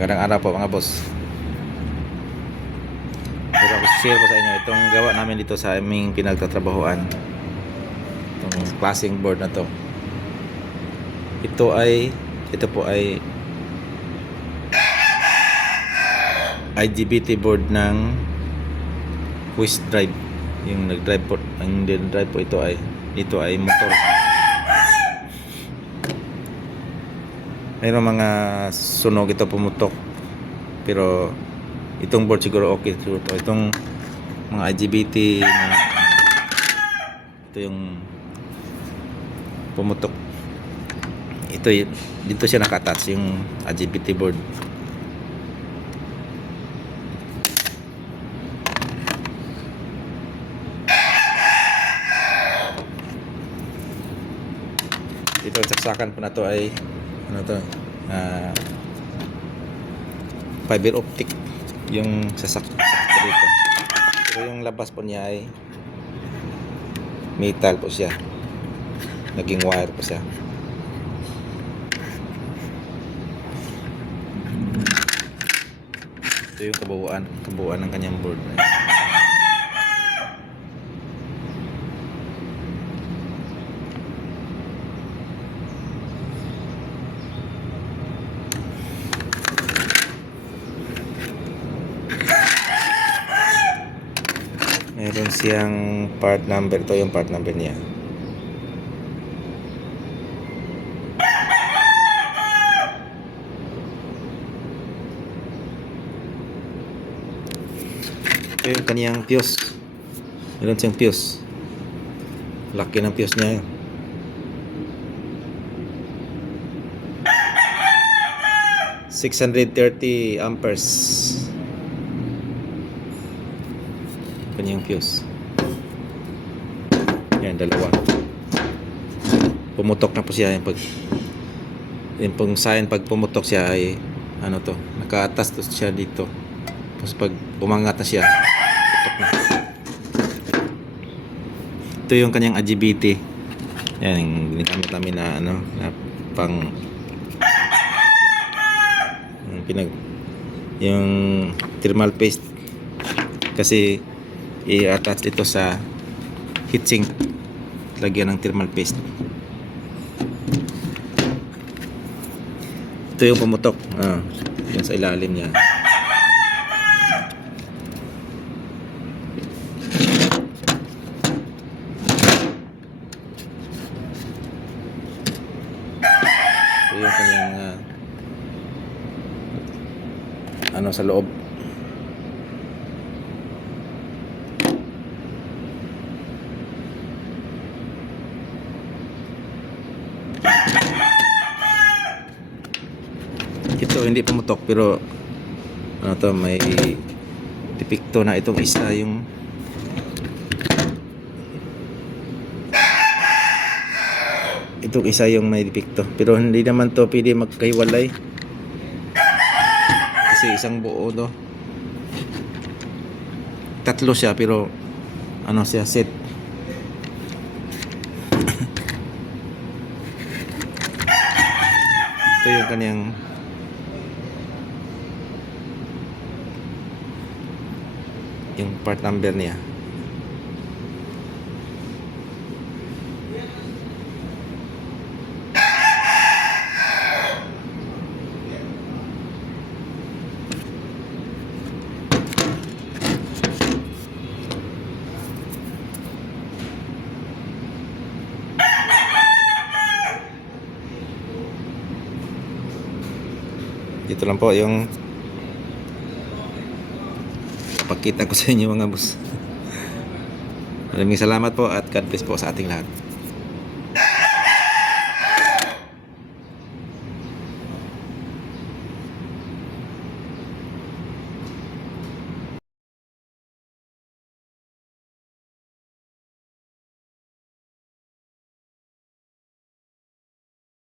Magandang araw po mga boss. Pero ako share po sa inyo itong gawa namin dito sa aming pinagtatrabahuan. Itong klaseng board na to. Ito po ay IGBT board ng Wish Drive. Yung nag-drive po, ang drive po ito ay motor. Mayroong mga sunog ito pumutok, pero itong board siguro okay to. Itong mga IGBT na ito yung pumutok, dito siya naka-attach yung IGBT board. Dito saksakan po na to ay fiber optic yung sasak dito. Pero yung labas po niya ay metal po siya, naging wire po siya. Ito yung kabuuan ng kanyang board. Meron siyang part number. Ito yung part number niya. Ito yung kaniyang fuse. Meron siyang fuse. Laki ng fuse niya. ...630 amperes. Yung fuse. Yan, dalawa. Pumutok na po siya yung pong sign pag pumutok siya ay naka-attach to siya dito. Tapos pag umangat na siya, putok na. Ito yung kanyang IGBT. Yan, yung ginagamit namin na pang yung thermal paste, kasi i-attach ito sa heatsink, lagyan ng thermal paste. Ito yung pumutok, yun sa ilalim niya. Ito yung kanyang sa loob. Ito hindi pumutok, pero may depekto na itong isa, yung may depekto, pero hindi naman to pwede magkahiwalay kasi isang buo to. Tatlo siya, pero siya set. Ito yung kaniyang yung part number niya. Ito lang po yung pakita ko sa inyo mga boss. Maraming salamat po at God bless po sa ating lahat.